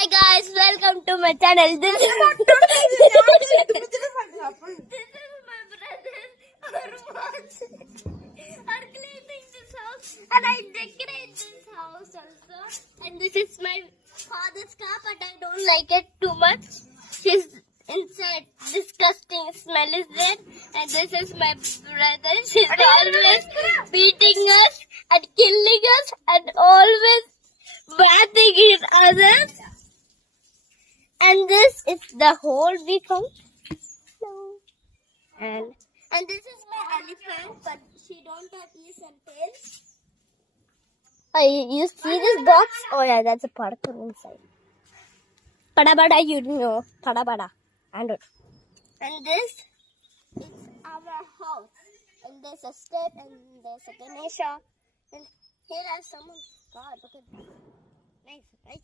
Hi guys, welcome to my channel. This is my brothers are cleaning this house and I decorate this house also. And this is my father's car, but I don't like it too much. She's inside. Disgusting smell is there. And this is my brother. She's always beating us and killing us and always bathing others. And this is the hole we found. And this is my elephant, but she don't have ears and tails. Oh, you see this box? Oh yeah, that's a particle inside. Pada bada, you know. Pada bada. And this is our house. And there's a step and there's a Ganesha. And here are someone's God. Look at that. Nice, right?